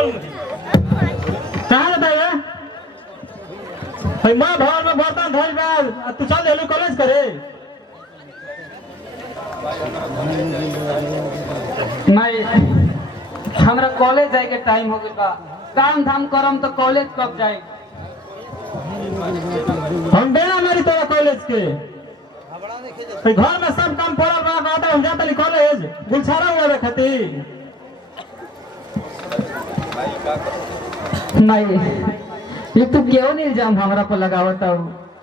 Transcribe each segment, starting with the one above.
कल कहाँ जाता है भाई माँ भवन में बर्तन धोल बा तू चल हेलो कॉलेज करे नहीं हमरा कॉलेज जाए के टाइम हो गई बा काम धाम करम तो कॉलेज कब जाए हम बेना मारी तोरा कॉलेज के भाई घर में सब काम पड़ल बा कहता हम जाता कॉलेज गुलछारा उड़ावे खातिर नहीं ये तू क्यों नहीं इल्जाम हमरा पर लगावत हो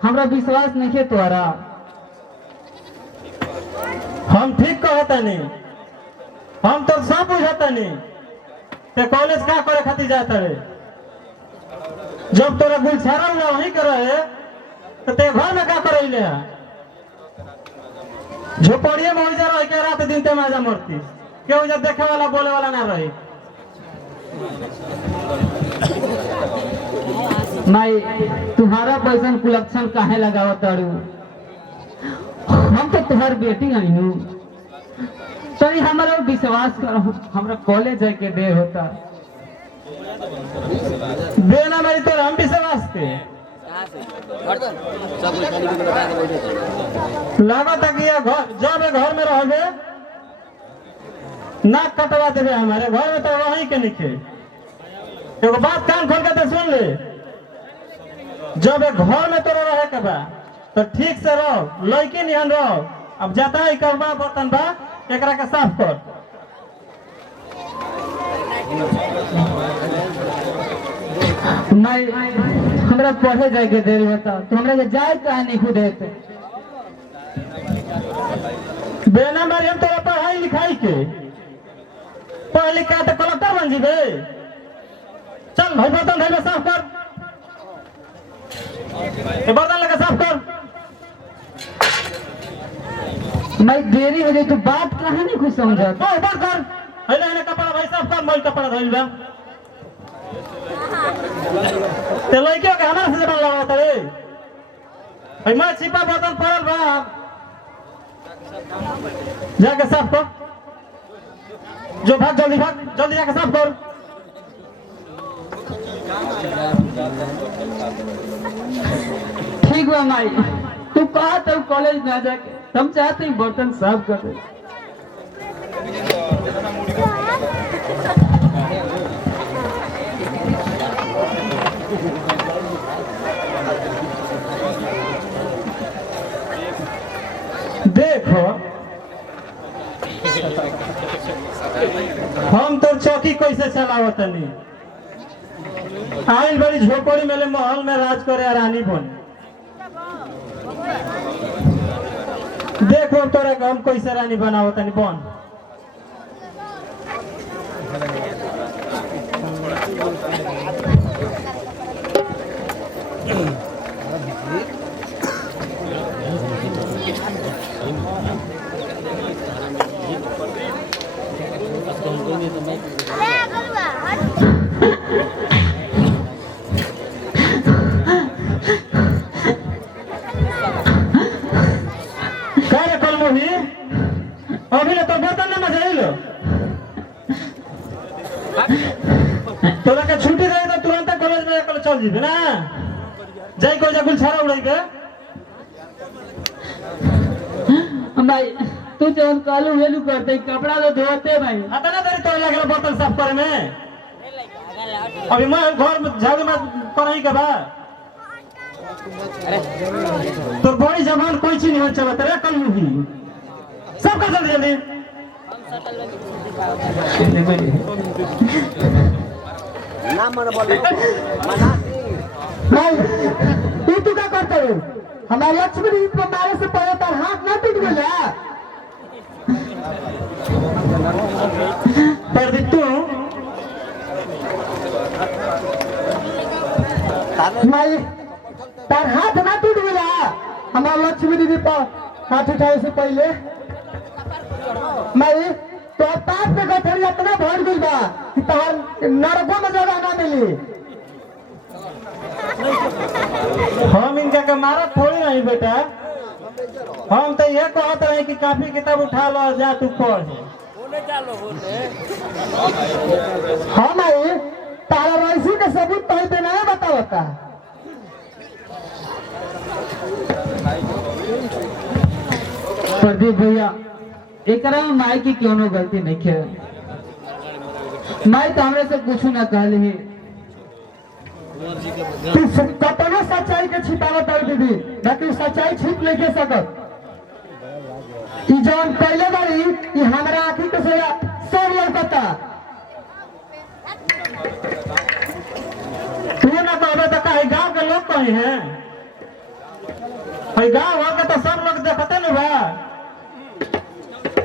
हमरा विश्वास नहीं है तोरा हम ठीक कहता नहीं हम तो सब बुझता नहीं ते कॉलेज का करे खातिर जाता रे जब तोरा गुलछारा उड़ा वहीं कर रहे तो ते घर में का करे ले झोपड़िए में जा रहे के रात दिन ते मजा मरती क्यों जब देखे वाला बोले वाला ना रहे नहीं तुम्हारा पैसा कुलक्षण काहे लगावत तारू हम तो तुम्हार बेटी नहीं हूँ तरी हमारा विश्वास करो हमरा कॉलेज जाए के दे होता देना नहीं तो हम विश्वास के लागत है कि जब घर में रहोगे नाक कटवा देवे हमारे घर में तो वहीं के निके एगो बात कान खोल के तो सुन ले जब घर में तोरा रहे के बा तो ठीक से रहो लड़की निहन रहो अब जाता है करवा बर्तन बा एकरा के साफ कर नहीं हमरा पढ़े जाए के देर होता तो हमरा के जाए काहे नहीं खुद देते बेना मारी हम तोरा पढ़ाई लिखाई के पढ़ लिख के तो कलेक्टर बन जीबे चल भाई बर्तन धोइले साफ कर ये बर्तन लगा साफ कर मैं देरी हो जाए तो बात कहाँ नहीं कुछ समझा बात कर हेले कपड़ा भाई साफ कर मैं कपड़ा धोइल बा ते लइके के हमरा से जबान लगावत रे भाई मैं छिपा बर्तन पड़ल बा जाके साफ कर जो भाग जल्दी जाके साफ कर ठीक बा माई तू कहा तब कॉलेज ना जाके हम चाहते हैं बर्तन साफ कर दे देखो हम तो चौकी कैसे चलावत नहीं आइल बड़ी झोपड़ी मेले महल में राज करे रानी बन देखो तोरा हम कैसे रानी बनावत नहीं बन अभी तो बर्तन ना मजाइल तोरा के छुट्टी रहे तो तुरंत कॉलेज में कल चल जीबे ना जाई को जा गुलछारा उड़ाइबे भाई तू जौन कालू वेलू करते कपड़ा तो धोते भाई अतना देरी तो लागल बर्तन साफ करे में अभी मैं घर में झाड़ू में करही के बा तो बड़ी जबान कोई चीज नहीं चलत रे कल भी सब कर जल्दी ना मन बोलो मना भाई तू क्या करते हो हमारे लक्ष्मी जी को मारे से पहले तर हाथ ना टूट गया पर तू माई तर हाथ ना टूट गया हमारे लक्ष्मी दीदी पर हाथ उठाए से पहले माई तो पाप पे गठरी इतना भर गई बा कि तोहर नरकों में जगह ना मिली हम इनका के मारा थोड़ी नहीं बेटा हम तो ये कहते रहे कि काफी किताब उठा लो जा तू पढ़ हाँ माई सबूत तो देना है, बताओ। प्रदीप भैया एकरा में माई की क्यों नो गलती नहीं है। माई तो हमरे से कुछ ना कहली। तू कतनो सच्चाई के छिपावत है दीदी, बाकी सच्चाई छिप नहीं के सकत। ई जौन पहले बारी ई हमरा आँखी के सोया सब लौकता। तू ना कहबे तो कहीं गांव के लोग कहीं हैं, गांव के तो सब लोग देखते नहीं बा।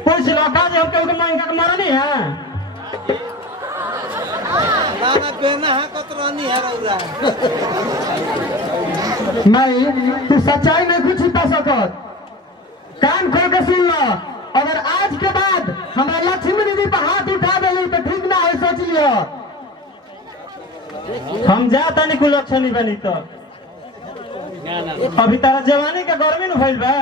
कुछ लोग आज हमके उनके मांग के मारनी है। गाना बेना है कतरानी है रौरा। मैं तू सच्चाई नहीं कुछ छिपा सकत। कान खोल के सुन लो, अगर आज के बाद हमारा लक्ष्मी दीदी पर हाथ उठा देली तो ठीक ना है, सोच लियो। हम जाता नहीं कुल अच्छा नहीं बनी तो अभी तारा जवानी के गर्मी न भइल बा।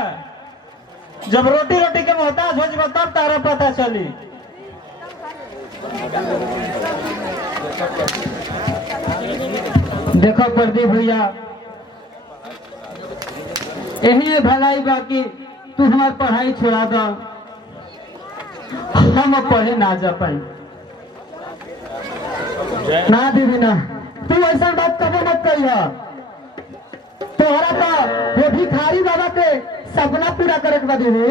जब रोटी रोटी के मोहताज हो जब तब तारा पता चली। देखो प्रदीप भैया यही भलाई बाकी तू हमार पढ़ाई छोड़ा दो, हम अब पढ़े ना जा पाई। ना दीदी ना, तू ऐसा बात कबो मत करियो। तोहरा तो वो भिखारी बाबा के सपना पूरा करे के बा दीदी।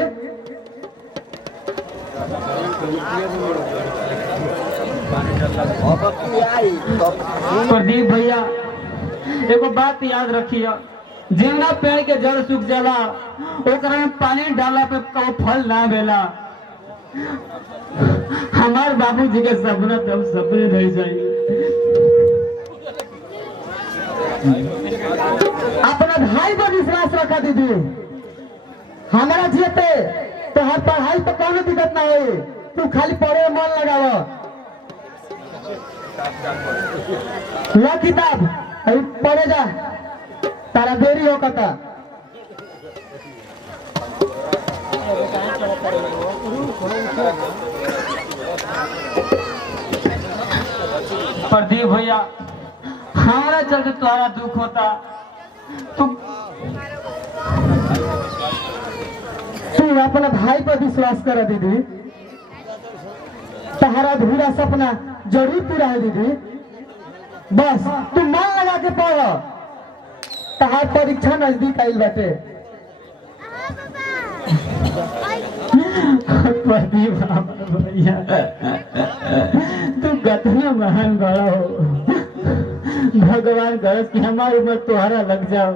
प्रदीप भैया एगो बात याद रखियो, जेवना पेड़ के जड़ सूख जाला ओकरा में पानी डाला पे कबो फल ना भेला। हमार बाबूजी के सपना तब सपने रह जाई। अपना भाई पर विश्वास रखा दीदी। हमारा जीते तो हर पढ़ाई पर कोनो दिक्कत ना हो, तू खाली पढ़े में मन लगाओ। ला किताब अभी पढ़े जा, तारा देरी हो कता। प्रदीप भैया हमारा चलते तुम्हारा दुख होता। तुम तू अपना भाई पर विश्वास कर दीदी, तुम्हारा अधूरा सपना जरूर पूरा है दीदी। बस तू मन लगा के पढ़, तहार परीक्षा नजदीक आइल बाटे। प्रदीप भैया तू कितना महान बड़ा हो। भगवान करे कि हमारी उम्र तुम्हारा लग जाओ।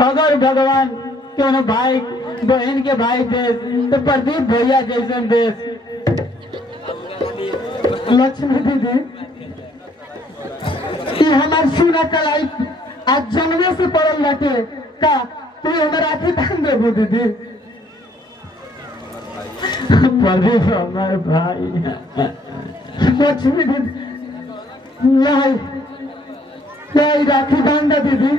अगर भगवान क्यों न भाई बहन के भाई देश तो प्रदीप भैया जैसे देश। लक्ष्मी दीदी ये हमार सुना कलाई आज जन्मे से पड़ल बाटे का, तू हमार आँखें बांध देबो दीदी। प्रदीप हमारे भाई। लक्ष्मी दीदी लाई लाई राखी बांध दे दीदी।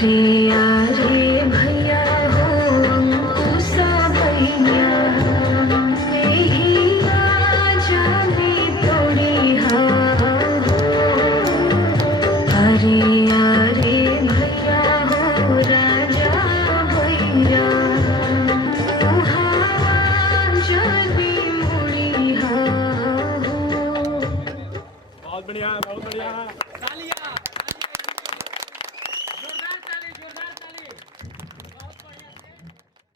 अरे यारे भैया हो अंकुशा भैया नहीं जाने तोड़ी हाँ अरे यारे भैया हो राजा